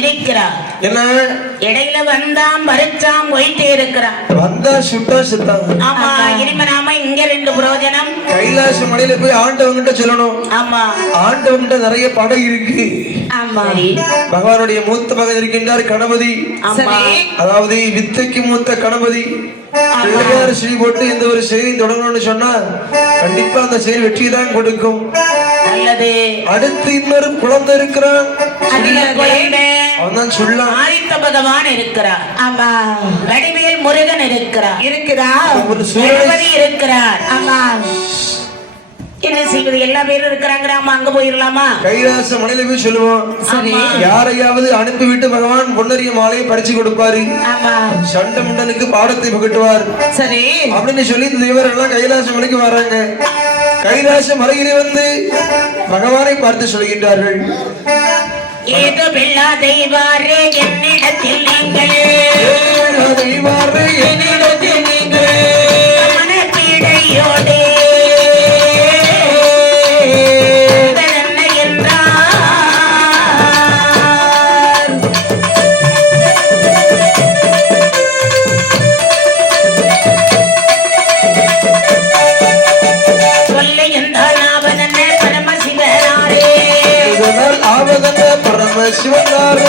இடையில வந்தாம் ஆமா இனிமே இங்க ரெண்டு சொல்லணும் ஆமா நிறைய படம் இருக்கு பகவானுடைய மூத்த இருக்கின்றார் கணபதி அதாவது வித்தைக்கு மூத்த கணபதி ஸ்ரீ போட்டு இந்த ஒரு செய்தி தொடங்கணும்னு சொன்னா கண்டிப்பா அந்த செய்தி வெற்றி தான் கொடுக்கும் அடுத்து இன்னொரு குழந்தை இருக்கிறான் அவன்தான் சொல்ல ஆதித்த பகவான் இருக்கிறார் ஆமா வடிவேல் முருகன் இருக்கிறார் இருக்கிறார் திருப்பதி இருக்கிறார் ஆமா என்ன செய்வது எல்லா பேரும் இருக்கிறாங்க நாம அங்க போயிடலாமா கைலாச மலையில போய் சொல்லுவோம் சரி யாரையாவது விட்டு பகவான் பொன்னரிய மாலையை பறிச்சு கொடுப்பாரு சண்ட முண்டனுக்கு பாடத்தை புகட்டுவார் சரி அப்படின்னு சொல்லி இந்த தேவர் எல்லாம் கைலாச மலைக்கு வராங்க கைலாச மலையிலே வந்து பகவானை பார்த்து சொல்கின்றார்கள் ஏதோ பிள்ளா தெய்வாரே என்னிடத்தில் நீங்கள் சிவகாமே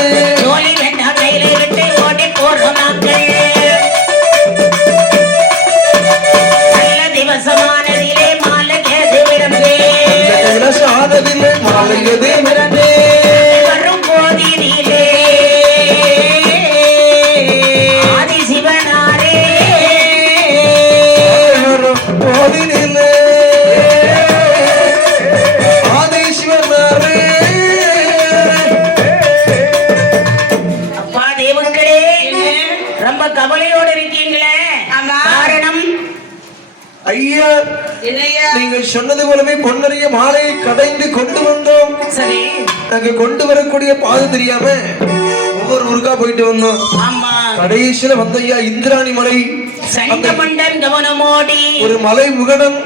ஐயா நீங்கள் சொன்னது போலவே பொன்னறிய மாலையை கடைந்து கொண்டு வந்தோம் சரி நாங்க கொண்டு வரக்கூடிய பாது தெரியாம ஒவ்வொரு ஊருக்கா போயிட்டு வந்தோம் கடைசியில வந்த ஐயா இந்திராணி மலை ஒரு மலை முகடம்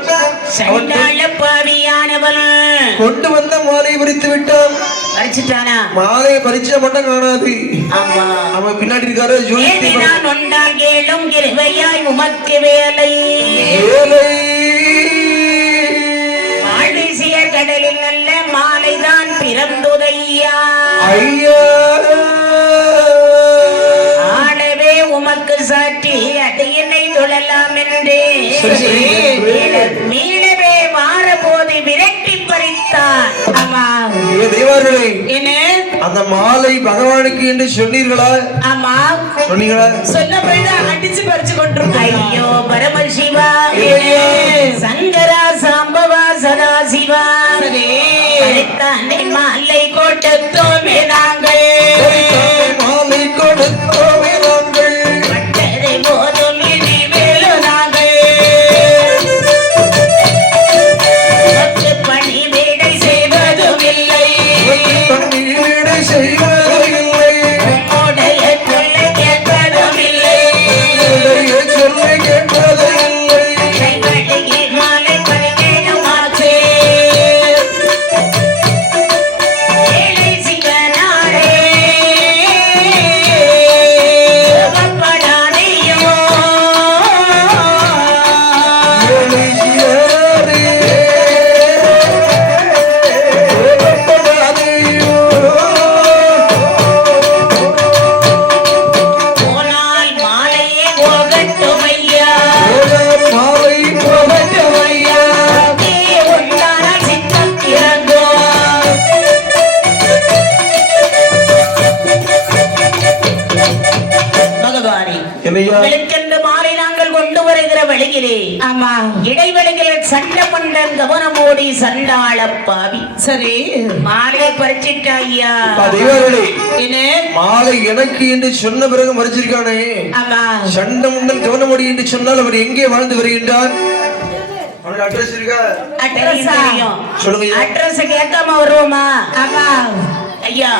கொண்டு வந்த மாலை விரித்து விட்டான் பறிச்சுட்டானா மாதே பறிச்சா மட்டும் காணாது அவன் பின்னாடி இருக்காரு ஜூலி நான் ஒன்றால் கேளும் கிருபையாய் உமக்கு வேலை வேலை வாழ்வீசிய கடலில் நல்ல மாலைதான் பிறந்துதையா ஐயா ஆடவே உமக்கு சாற்றி அது என்னை தொழலாம் என்றே மீளவே மாறபோது விரக்க தேவார்களே அந்த மாலை பகவானுக்கு என்று சொன்னீர்களா ஆமா சொன்னீங்களா சொன்னபடிதான் அடிச்சு பறிச்சு கொண்டிருக்கோம் ஐயோ பரம சிவா சங்கரா சாம்பவா சதா சிவா மாலை கோட்டத்தோமே நாங்கள் மாலை நாங்கள் கொண்டு வருகிற வழியிலே ஆமா இடைவெளிகளில் சண்டை பண்ற கவனமோடி சண்டாள பாவி சரி மாலை பறிச்சிட்டாயா என்ன மாலை எனக்கு சொன்ன பிறகு ஆமா சண்டை முண்டல் கவனமோடி என்று சொன்னால் அவர் எங்கே வாழ்ந்து வருகின்றார் அட்ரஸ் இருக்கா அட்ரஸ் சொல்லுங்க கேட்காம வருவோமா ஆமா ஐயா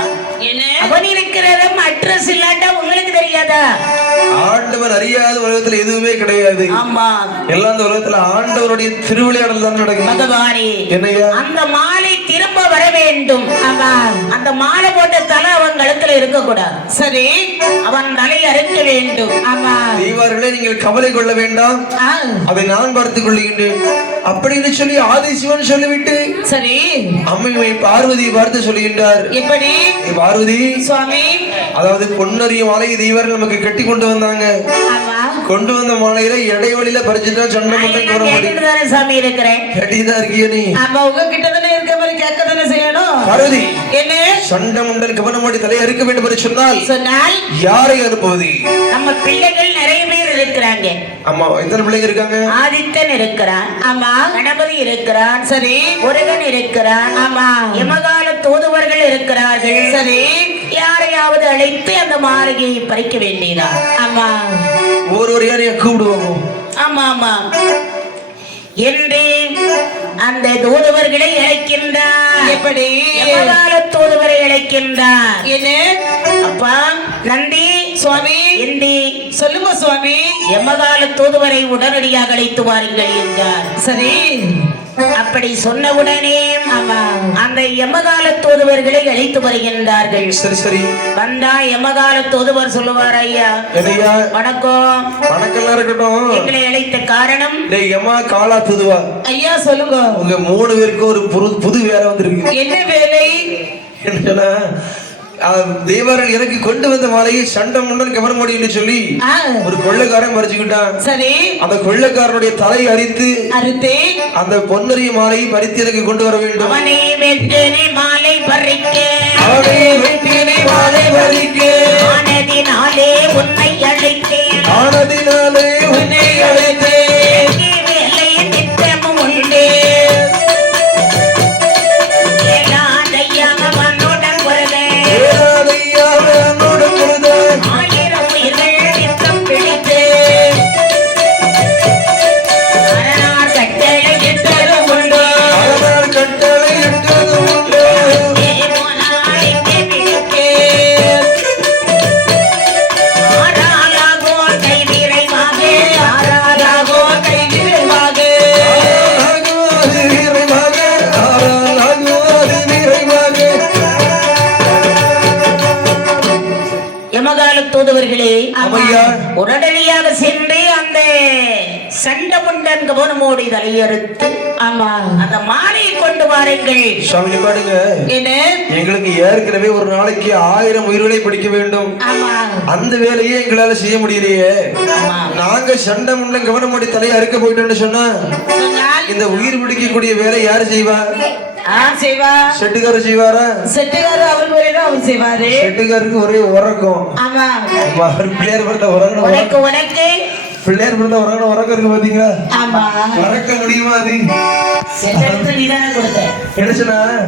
என்ன அவன் இருக்கிற அட்ரஸ் இல்லாட்டா உங்களுக்கு தெரியாதா ஆண்டவர் அறியாத உலகத்துல எதுவுமே கிடையாது ஆமா எல்லாம் அந்த உலகத்துல ஆண்டவருடைய திருவிளையாடல் தான் நடக்கும் அந்த மாலை திரும்ப வர வேண்டும் அந்த மாலை போட்ட தலை அவன் கழுத்துல இருக்க கூடாது சரி அவன் தலை அறுக்க வேண்டும் ஆமா நீங்கள் கவலை கொள்ள வேண்டாம் அதை நான் பார்த்துக் கொள்ளுகின்றேன் அப்படின்னு சொல்லி ஆதி சிவன் சொல்லிவிட்டு சரி அம்மையை பார்வதியை பார்த்து சொல்லுகின்றார் எப்படி பார்வதி சுவாமி அதாவது பொன்னறிய மாலையை தெய்வார்கள் நமக்கு கட்டி கொண்டு வந்தாங்க கொண்டு வந்த மாலையில இடைவெளியில பறிச்சுட்டா சண்டை மட்டும் கூற முடியும் சாமி இருக்கிறேன் கட்டிதான் இருக்கிய நீ ஆமா உங்க கிட்ட தானே இருக்க மாதிரி கேட்க தானே செய்யணும் பார்வதி என்ன சண்டை முண்டன் கவனமாடி தலை அறுக்க வேண்டும் என்று சொன்னால் சொன்னால் யாரை அனுப்புவது நம்ம பிள்ளைகள் நிறைய பேர் இருக்கிறாங்க அம்மா எத்தனை பிள்ளைங்க இருக்காங்க ஆதித்தன் இருக்கிறான் ஆமா கணபதி இருக்கிறான் சரி முருகன் இருக்கிறான் ஆமா யமகால தூதுவர்கள் இருக்கிறார்கள் சரி யாரையாவது அழைத்து அந்த மாளிகையை பறிக்க வேண்டியதா ஆமா ஒரு ஒரு யாரையா கூப்பிடுவோம் ஆமா ஆமா என்று அந்த தூதுவர்களை இழைக்கின்றார் எப்படி தூதுவரை இழைக்கின்றார் என்ன அப்பா நந்தி சுவாமி எந்தி சொல்லுங்க சுவாமி எமகால தூதுவரை உடனடியாக அழைத்து வாருங்கள் என்றார் சரி அப்படி சொன்ன உடனே அந்த எமகால தூதுவர்களை அழைத்து வருகின்றார்கள் சரி சரி வந்தா எமகால தூதுவர் சொல்லுவார் ஐயா வணக்கம் வணக்கம் இருக்கட்டும் எங்களை அழைத்த காரணம் எமா காலா தூதுவா ஐயா சொல்லுங்க உங்க மூணு பேருக்கு ஒரு புது புது வேலை வந்திருக்கு என்ன வேலை என்ன தேவாரல் இறக்கி கொண்டு வந்த மாலையை சண்டம் முண்டன் கவர முடியும் சொல்லி ஒரு கொள்ளக்காரன் மறைச்சுக்கிட்டான் சரி அந்த கொள்ளக்காரனுடைய தலை அரித்து அறுத்து அந்த பொன்னரிய மாலையை பறித்து இறக்கி கொண்டு வர வேண்டும் அவனை வெற்றினை மாலை பறிக்க அவனை வெற்றினை உன்னை அழைத்தேன் ஆனதினாலே உன்னை அழைத்தேன் உடனடியாக சென்று அந்த சண்ட முண்டன் கவனமோடி தலையறுத்து ஆமா அந்த மாலையை கொண்டு என்ன எங்களுக்கு ஏற்கனவே ஒரு நாளைக்கு ஆயிரம் உயிர்களை பிடிக்க வேண்டும் அந்த வேலையே எங்களால செய்ய முடியலையே நாங்க கவனமோடி தலையை அறுக்க போயிட்டோம்னு இந்த உயிர் பிடிக்கக்கூடிய வேலை யாரு செய்வா செய்வார் செட்டுக்காரு செய்வாரா செட்டுக்காரு அவர் முறையில அவர் செய்வாரு செட்டுக்காருக்கு ஒரே உறக்கம் ஆமா பிள்ளையார் பண்ண உறக்கணும் உனக்கு உனக்கு பிள்ளையார் பண்ண உறக்கணும் உறக்கம் இருக்கு ஆமா உறக்க முடியுமா அது என்ன சொன்ன